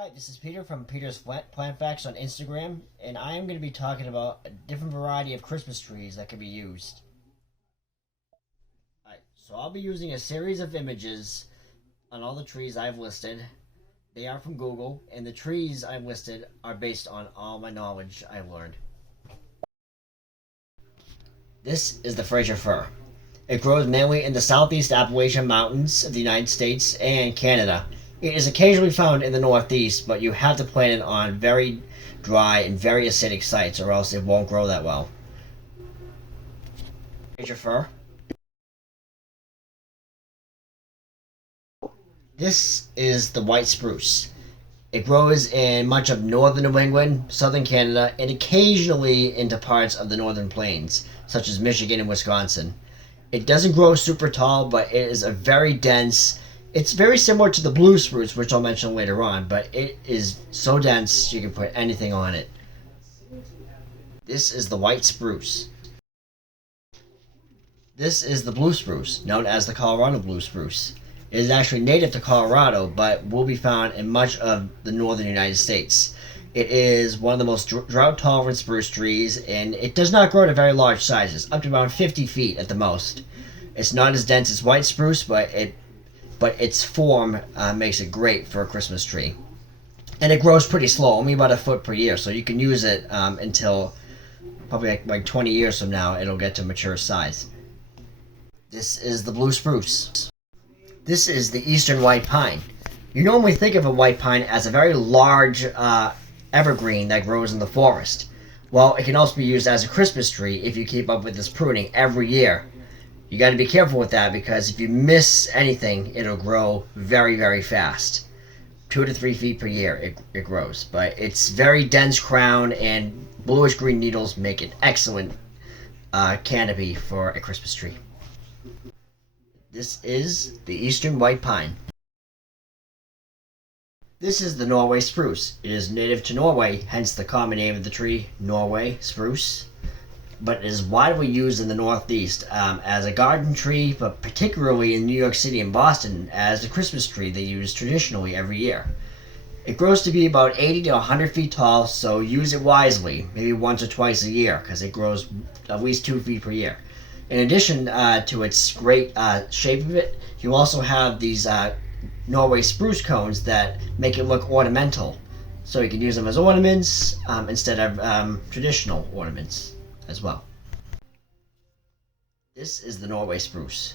Hi, this is Peter from Peter's Plant Facts on Instagram, and I am going to be talking about a different variety of Christmas trees that can be used. Alright, so I'll be using a series of images on all the trees I've listed. They are from Google, and the trees I've listed are based on all my knowledge I've learned. This is the Fraser fir. It grows mainly in the southeast Appalachian Mountains of the United States and Canada. It is occasionally found in the Northeast, but you have to plant it on very dry and very acidic sites or else it won't grow that well. Here's your fir. This is the white spruce. It grows in much of northern New England, southern Canada, and occasionally into parts of the northern plains, such as Michigan and Wisconsin. It doesn't grow super tall, but it is a very dense. It's very similar to the blue spruce, which I'll mention later on, but it is so dense you can put anything on it. This is the white spruce. This is the blue spruce, known as the Colorado blue spruce. It is actually native to Colorado, but will be found in much of the northern United States. It is one of the most drought-tolerant spruce trees, and it does not grow to very large sizes, up to around 50 feet at the most. It's not as dense as white spruce, but its form makes it great for a Christmas tree. And it grows pretty slow, only about a foot per year, so you can use it until probably like 20 years from now, it'll get to mature size. This is the blue spruce. This is the eastern white pine. You normally think of a white pine as a very large evergreen that grows in the forest. Well, it can also be used as a Christmas tree if you keep up with this pruning every year. You got to be careful with that because if you miss anything, it'll grow very, very fast. 2 to 3 feet per year it grows. But it's very dense crown and bluish green needles make an excellent canopy for a Christmas tree. This is the eastern white pine. This is the Norway spruce. It is native to Norway, hence the common name of the tree, Norway spruce. But it is widely used in the Northeast as a garden tree, but particularly in New York City and Boston as the Christmas tree they use traditionally every year. It grows to be about 80 to 100 feet tall, so use it wisely, maybe once or twice a year, because it grows at least 2 feet per year. In addition to its great shape of it, you also have these Norway spruce cones that make it look ornamental. So you can use them as ornaments instead of traditional ornaments as well. This is the Norway spruce.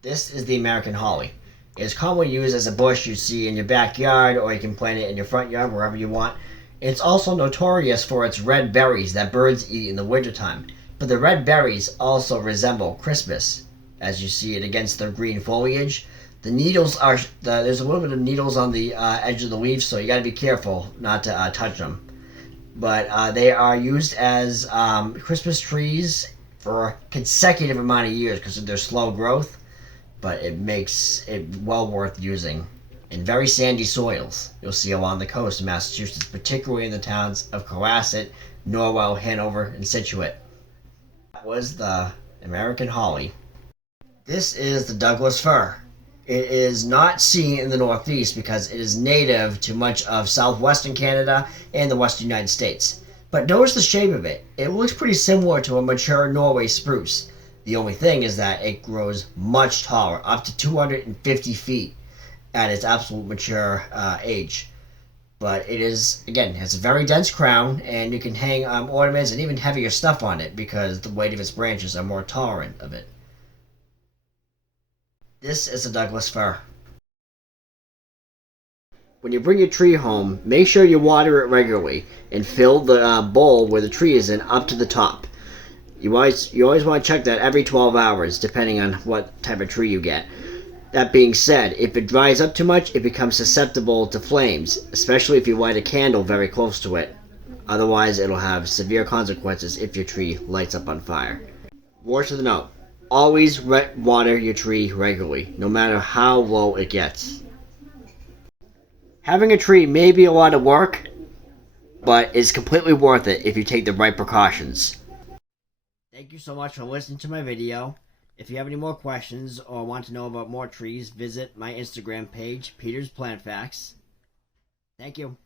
This is the American holly. It is commonly used as a bush you see in your backyard, or you can plant it in your front yard, wherever you want. It's also notorious for its red berries that birds eat in the wintertime. But the red berries also resemble Christmas, as you see it against the green foliage. The needles are, there's a little bit of needles on the edge of the leaves, so you got to be careful not to touch them. But they are used as Christmas trees for a consecutive amount of years because of their slow growth, but it makes it well worth using. In very sandy soils, you'll see along the coast of Massachusetts, particularly in the towns of Cohasset, Norway, Hanover, and Scituate. That was the American holly. This is the Douglas fir. It is not seen in the Northeast because it is native to much of southwestern Canada and the western United States. But notice the shape of it. It looks pretty similar to a mature Norway spruce. The only thing is that it grows much taller, up to 250 feet at its absolute mature age. But it is, again, has a very dense crown, and you can hang ornaments and even heavier stuff on it because the weight of its branches are more tolerant of it. This is a Douglas fir. When you bring your tree home, make sure you water it regularly and fill the bowl where the tree is in up to the top. You always want to check that every 12 hours, depending on what type of tree you get. That being said, if it dries up too much, it becomes susceptible to flames, especially if you light a candle very close to it. Otherwise, it'll have severe consequences if your tree lights up on fire. Word to the note. Always water your tree regularly, no matter how low it gets. Having a tree may be a lot of work, but it's completely worth it if you take the right precautions. Thank you so much for listening to my video. If you have any more questions or want to know about more trees, visit my Instagram page, Peter's Plant Facts. Thank you.